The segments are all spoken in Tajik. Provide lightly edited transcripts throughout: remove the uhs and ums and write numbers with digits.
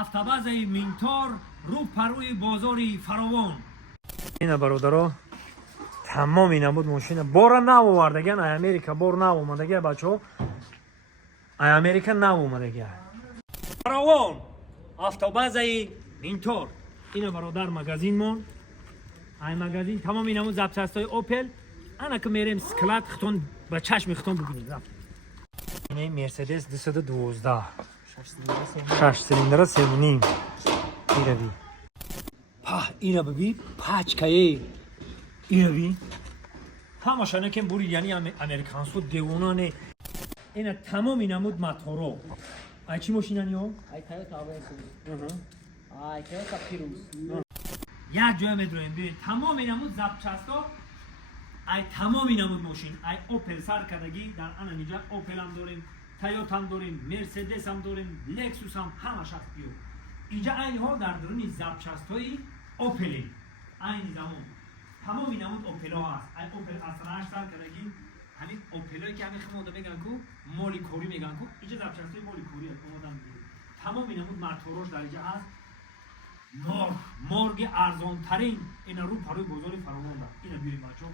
автобазаи минтор рӯ парӯи бозори фаровон. Ина бародаро тамоми набуд мошина бора нав овардаган ай Америка бор нав омадага бачаҳо ай Америка нав омадага фаровон автобазаи минтор. Ина бародар магазинмон ай магазин тамоми намуд запчастҳои Opel ана ки мерем склад хитон ба чашми хитон бубинед. Ина Mercedes 212 6 цилиндра 3.5 ирави ира биби пачкае ирави ҳамашане ки бури яъни американсо девонане ина тамоми намуд моторо ай чӣ мошинани ё ай Toyota Avensis ай Toyota Prius як ҷоя медурем бибин тамоми намуд запчастҳо ай тамоми намуд мошин ай Opel сар кардагӣ дар ананиҷа Opel-ам дорем, Toyota-ам дорем, Mercedes-ам дорем, Lexus-ам ҳамаш аст биё. Инҷа айни ҳол дар дуруни запчастҳои Opel айни замон тамоми намуд Opel-ҳо аст. Ай Opel Astra сар кардагӣ ҳамин Opel-ҳое ки ҳамин химода мегӯянд ку моли корӣ мегӯянд ку инҷа запчастҳои моли корӣ аст омодан мегирад. Тамоми намуд моторош дар инҷа аст. морги арзонтарин ина рӯ парӯи бозори фаровон аст. Ина бирем бачо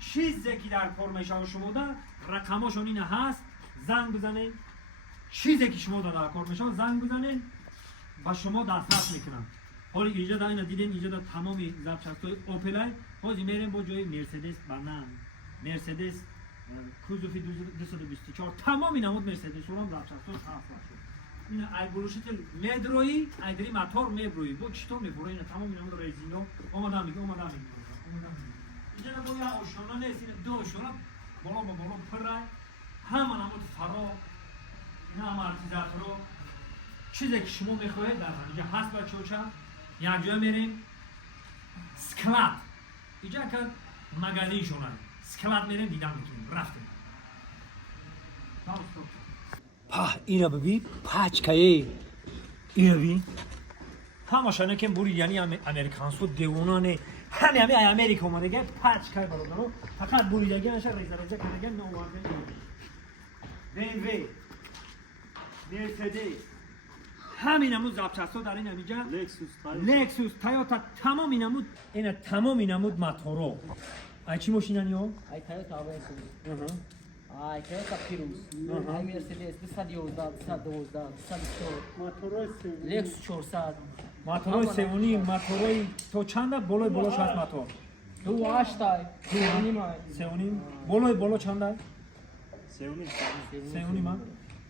чизе ки дар кор мешава шумода рақамошон ина ҳаст занг бизанед чизе ки шумода дар кор мешава занг бизанед ба шумо дастрас мекунанд. ҳоли инҷа дар ина дидем инҷа дар тамоми запчастҳои Opel-ай ҳозир мерем бо ҷои Mercedes банан Mercedes кузови 224 тамоми намуд Mercedes-орам запчастҳои ҳаст бачо. ина ай глушител медроӣ ай дри мотор меброӣ бо читор мебура ина тамоми намуд резино омадан мегӣ инҷа бо я ошона нест ина ду ошона боло ба боло пиррай ҳама намуд фаро ина амортизаторо чизе ки шумо мехоҳед дар инҷа ҳаст бачоча. якҷоя мерем склад инҷа ка магазиншонад склад мерем дидан метунем рафтем ира биби пачкае ирави ҳамашане ки бури яъни американсо девонане ҳами ай Америка омадага пачкае бародаро фақат буридагиаша реза кардага наоварда BMW Mercedes ҳамин намуд запчастҳо дар ин ҳамиҷа Lexus Toyota тамоми намуд ина тамоми намуд моторо ай чӣ мошинани ё ай Toyota Avensis ай Toyota Prius ай Mercedes 211 212 Lexus 400 моторои севунӣ моторои то чанда болои болош ҳаст мотор 2.8 севуним болои боло чанда севунима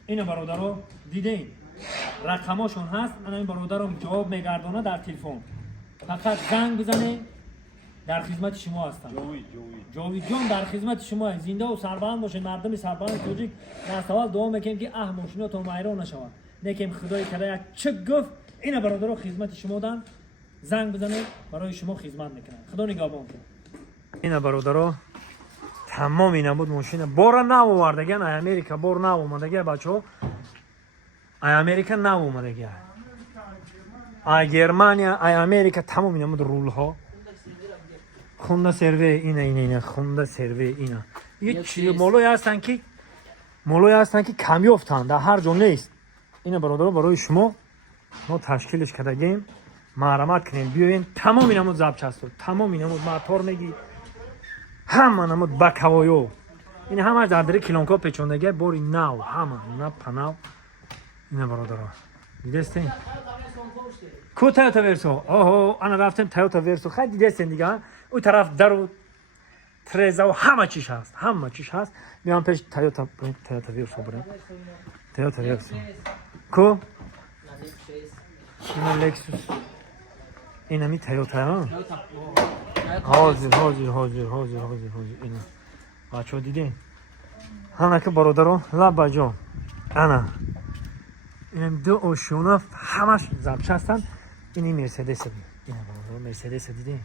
ина бародаро дидем рақамошон ҳаст ана ин бародарам ҷавоб мегардонад дар телефон фақат занг бизанед дар хизмати шумо ҳастам ҷовидҷон дар хизмати шумо зиндаву сарбаланд бошед мардуми сарбаланди тоҷик дар савал дуо мекунем ки мошинотон вайрон нашавад некем худои када як чӣ гуфт ина бародаро хизмати шумодан занг бизанед барои шумо хизмат мекунанд худо нигоҳбон кунад. ина бародаро тамоми набуд мошина бора нав овардаган ай Америка бор нав омадага бачаҳо ай Америка нав омадага ай Германия ай Америка тамоми намуд рулҳо хунда серве ина хунда серве ина молое ҳастанд ки камёфтанд дар ҳар ҷо нест. ина бародаро барои шумо мо ташкилиш кардагем марҳамат кунем биёен тамоми намуд запчастҳо тамоми намуд мотор меги ҳама намуд бакавоё ина ҳамаш дар дери килонко печондагия бори нав ҳама на панав. ина бародаро дидестен ку Toyota Verso оҳо ана рафтем Toyota Verso хай дидестен дига ӯ тараф дару трезаву ҳама чиш ҳаст меам пеш Toyota Verso бурем Toyota Verso ку ина Lexus инами Toyota ҳозир ина бачаҳо дидем ана ки бародаро лабаҷо ана ин ду ошона ҳамаш запчастанд ини Mercedes ина бародаро Mercedes дидем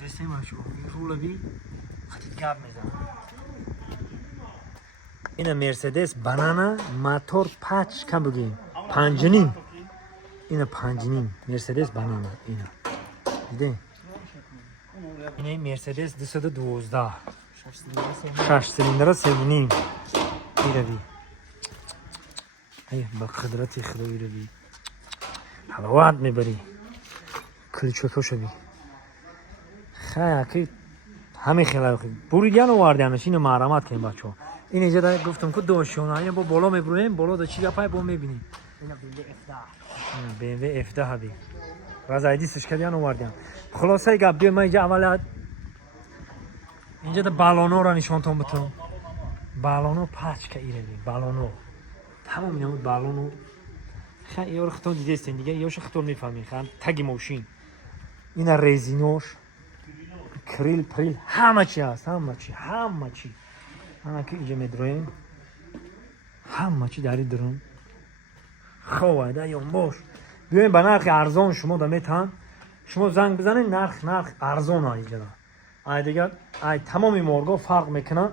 дестемашо рулави хати гап мезанад ина Mercedes банана мотор пачка бугем 5.5 ина 5.5 Mercedes банана ина дидем ина Mercedes 212 6 цилиндра 3.5 روی ای با قدرت خدایی روی حلاوت میبری کلچوتو شوی خیلی همه خیلی بوریگان آوردنش اینو مرحمت کنیم بچه‌ها این اینجا در گفتم که دوشونه اینا با بالا میبریم بالا دو چی گپای با میبینیم اینا BMW 17 BMW 17 هبی راز ایدیسش کردن آوردن خلاصه گپ بیام من اینجا اول اینجا بالونو را نشونتون بدم بالونو پاچ که ایره بالونو تمام اینا بالونو خیلی یه وقت دیدین دیگه یهش خطور میفهمین خان تگ ماشین اینا رزینوش کریل پریل همه چی هست همه چی انا که اینجا میدرویم همه چی داری درون خواه ده یون باش بیاین به نرخ ارزان شما دا میتن شما زنگ بزنین نرخ ارزان ها اینجا ای دیگر ای تمامی مورگا فرق میکنه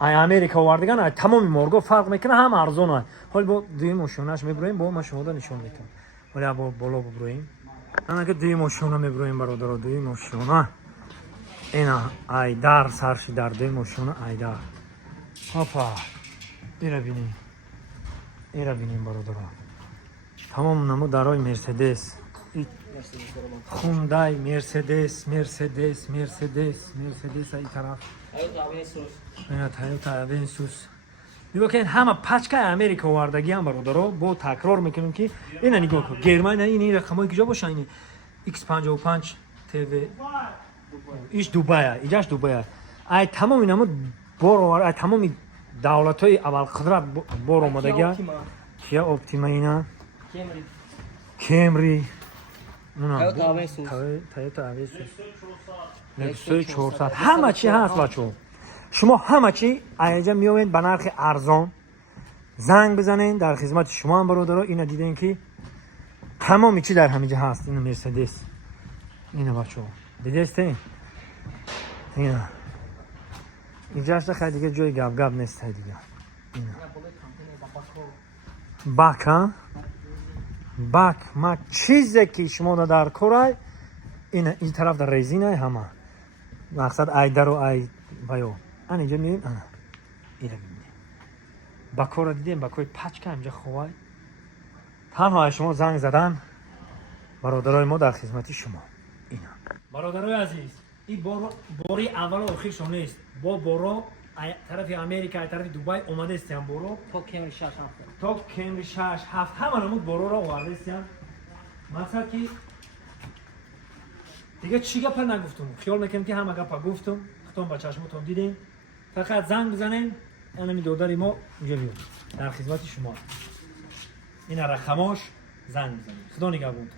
ای امریکا واردگان ای تمامی مورگا فرق میکنه هم ارزان های حال با دوی ماشونش میبرویم با ما شما دا نشون میتون ولی با بالا ببرویم انا که دوی ماشونه میبرویم برادر دوی ماشونه اینا ای در سرشی در دوی ماشونه ای در هاپا ایره بینیم برادر تمام نمو درای مرسدس خوندای مرسدس ای طرف اینا تویوتا اونسوس نگاه کن همه پچکه امریکا واردگی هم برادر با تکرار میکنم که اینا نگاه کن گرمای این رقمای کجا باشه این X55 TV ایش دوبایه ایجاش دوبایه ای تمام اینم بار ای تمام دولت‌های اول قدرت بار اومدگی کیا اپتیما اینا کمری اونا تویوتا اونسوس نکسوی 400 همه چی هست بچه‌ها شما همه چی اینجا میوین به نرخ ارزان زنگ بزنین در خدمت شما هم برادرها اینا دیدین که تمامی چی در همینجا هست اینا مرسدس اینا بچه‌ها دیدین اینا اینجاش خیلی دیگه جای گپ نیست دیگه اینا باک ها باک ما چیزی که شما در کورای این طرف در رزینه همه مقصد ای در و ای بایو ان اینجا میبین اینا ببینید باکو رو دیدیم باکوی پچکه اینجا خواه تنها شما زنگ زدن برادرای ما در خدمت شما اینا برادرای عزیز این باری اول و آخرش نیست با بارو طرف امریکا طرف دبی اومده استیم بارو تا کمری 6 7 تا کمری 6 7 همه نمود بارو را آورده استیم مثلا که دیگه چی گپ نگفتم خیال میکنم که همه گپ گفتم خودتون با چشمتون دیدین فقط زنگ بزنین همین دوداری ما اینجا بیاد در خدمت شما این رقماش زنگ بزنین خدا نگهدارتون